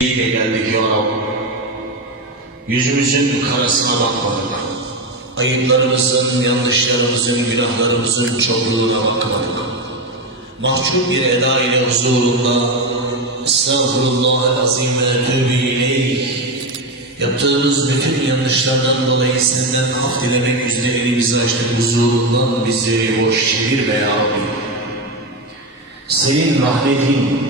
ile geldik ya Rab. Yüzümüzün karasına bakmadık. Ayıplarımızın, yanlışlarımızın, günahlarımızın çokluğuna bakmadık. Mahcup bir eda ile huzurunda Estağfurullah azim ve tövbe ileyh. Yaptığımız bütün yanlışlardan dolayı senden af dilemek üzere elimizi açtık huzurundan bizleri boş çevirme ya Rabbi. Senin rahmetin,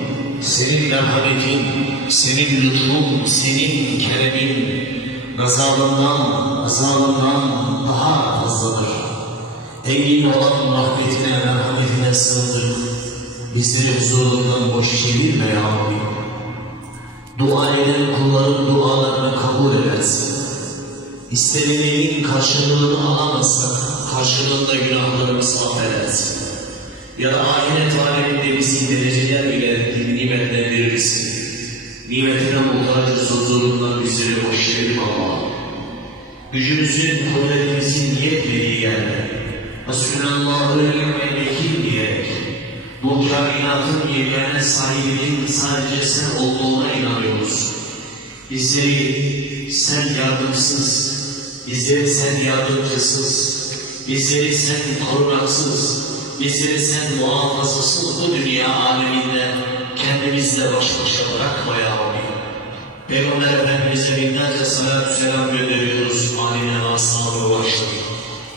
senin merhametin, senin lütfun, senin keremin nazarından, azalından daha fazladır. Engin olan rahmetine, merhametine sığındır. Bizleri huzurundan boş çevirme ya Rabbi. Dua eden kulların dualarını kabul edersin. İstenenin karşılığını alamazsak, karşılığında günahlarımızı affedersin. Ya da ahiret aleminde bizi dereceler ile nimetlendirirsin. Nimetine muhtacız huzurundan bizleri boş çevirme Allah'ım. Gücümüzün, kuvvetimizin yetmediği yerde, Resulallah'ı ve vekil diyerek, bu kainatın yegane sahibinin sadece sen olduğuna inanıyoruz. Bizleri sen yardımsız, bizleri sen yardımcısız, bizleri sen korunaksız, bizleri sen muhafazasız bu dünya aleminde kendimizle baş başa bırakma ya Rabbi. Peygamber Efendimiz'e binlerce salatü selam gönderiyoruz. Aline ve ashabı ulaştık.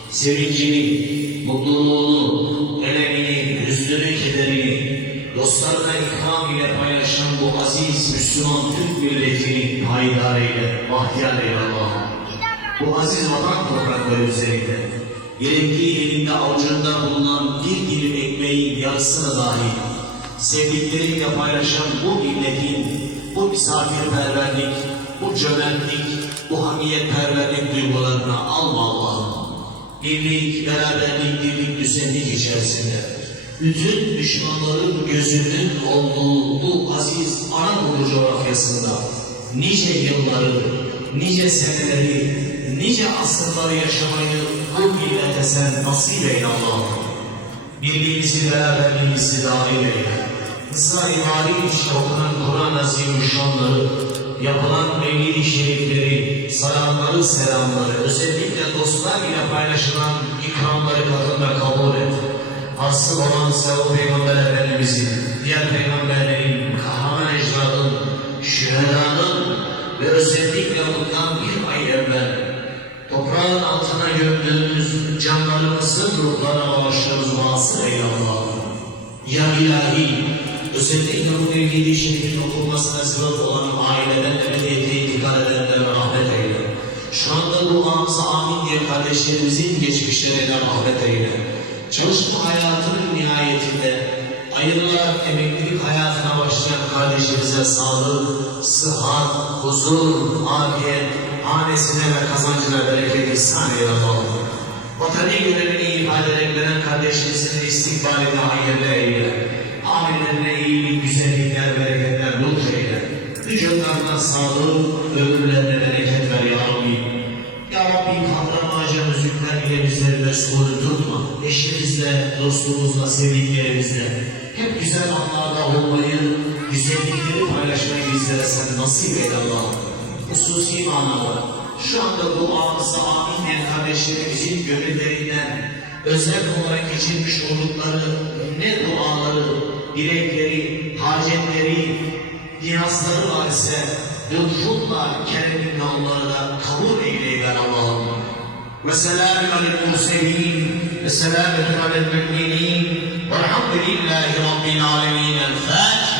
Sevincini, mutluluğunu, elemini, hüznünü, kederini, dostlarına ikram ile paylaşan bu aziz Müslüman Türk milletini haydar eyle, bahtiyar eyle Allah'ım. Bu aziz vatan toprakları üzerinde, gerektiği elinde avucunda bulunan bir dilim ekmeğin yarısını dahi sevdikleriyle paylaşan bu milletin bu misafirperverlik, bu cömertlik, bu hamiyetperverlik duygularını alma Allah'ım. Birlik, beraberlik, birlik, düzenlik içerisinde bütün düşmanların gözünün olduğu bu aziz Anadolu coğrafyasında nice yılları, nice seneleri, nice asırları yaşamayı bu millete sen nasip eyle Allah'ım. Birliğimizi, beraberliğimizi daim eyle. Rıza-i içinde okunan Kur'an Azimüşşanları, yapılan mevlid-i şerifleri, salamları, selamları, özellikle dostlar ile paylaşılan ikramları katında kabul et. Asıl olan sevap Peygamber Efendimizin, diğer peygamberlerin, kahraman ecdadın, şühedanın ve özellikle bundan bir ay evvel toprağın altına gömdüğümüz canlarımızın ruhlarına bağışlarımız vasıl eyle Allah'ım. Ya ilahi, özellikle bu mevlid-i şerifin okunmasına sebep olan aileden ebediyete intikal edenlere rahmet eyle. Şu anda duamıza amin diye kardeşlerimizin geçmişlerine rahmet eyle. Çalışma hayatının nihayetinde ayrılarak emeklilik hayatına başlayan kardeşimize sağlık, sıhhat, huzur, afiyet, hanesine ve kazancına bereket ihsan eyle Allah'ım. Vatani görevini ifade eden kardeşimizin istikbalini hayırlı eyle. Amirlerine iyilik, güzellikler, bereketler lütfeyle. Vücutlarına sağlık, ömürlerine bereket ver ya Rabbi. Ya Rabbi müzikler ile bizleri meşgul tutma. Eşimizle, dostumuzla, sevdiklerimizle hep güzel anlarda olmayı, güzellikleri paylaşmayı bizlere sen nasip eyle Allah'ım. Hususi manada şu anda duamızda amin diyen kardeşlerimizin gönüllerinden özel olarak geçirmiş oldukları ne duaları, dilekleri, hacetleri, niyazları var ise lütfunla, kereminle onları da kabul eyleyiver Allah'ım. Ve selamun alel murselin ve selamun alel müminin velhamdülillahi rabbil alemin. El Fatiha.